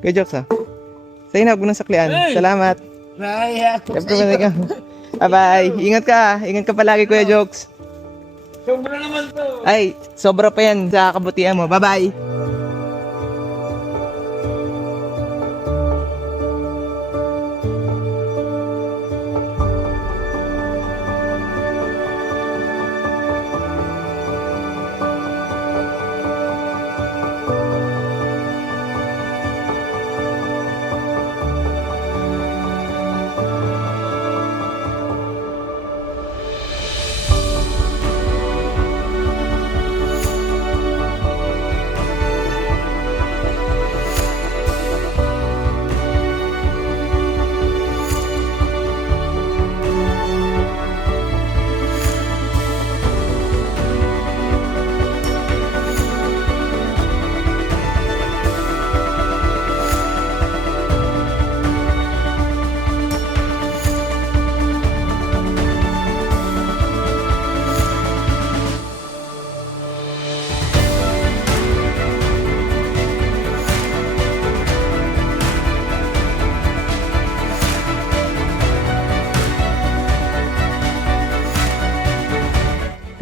Kuya Jokes ha. Sa'yo na, huwag mo nang saklian. Salamat. Bye-bye. Ingat ka. Ingat ka palagi, Kuya Jokes. Sobra naman to. Ay, sobra pa yan sa kabutihan mo. Bye-bye.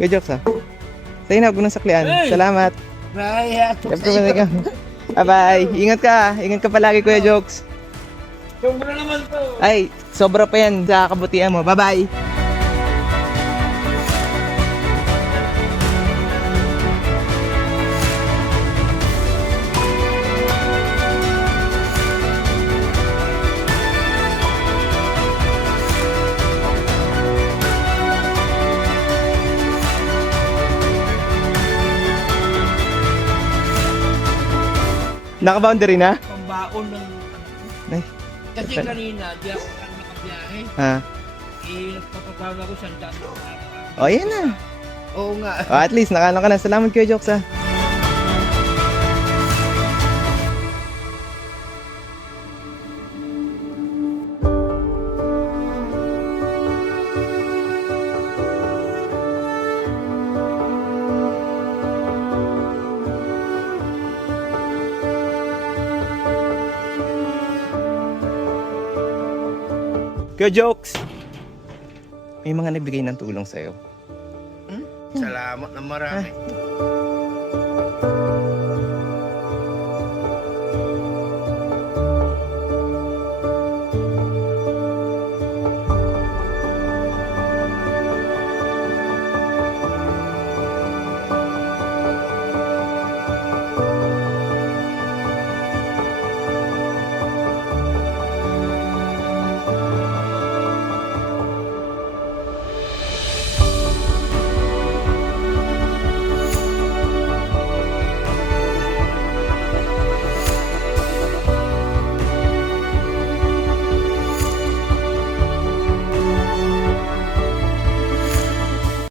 Kuya Jokes ha. Sa'yo na, huwag mo nang saklian. Salamat. Bye-bye. Ingat ka. Ingat ka palagi, Kuya Jokes. Sobra naman to. Ay, sobra pa yan sa kabutihan mo. Bye-bye. Naka-boundary na? Pambaon ng... Ay. Kasi kanina, di ako nakabiyahe. Ha? Nagpapabaga ko sandaan. O, yan na. Oo nga. O, at least, nakano ka na. Salamat, Kuya Jokes ha. Kuya Jokes, may mga nagbigay ng tulong sa'yo. Salamat na marami.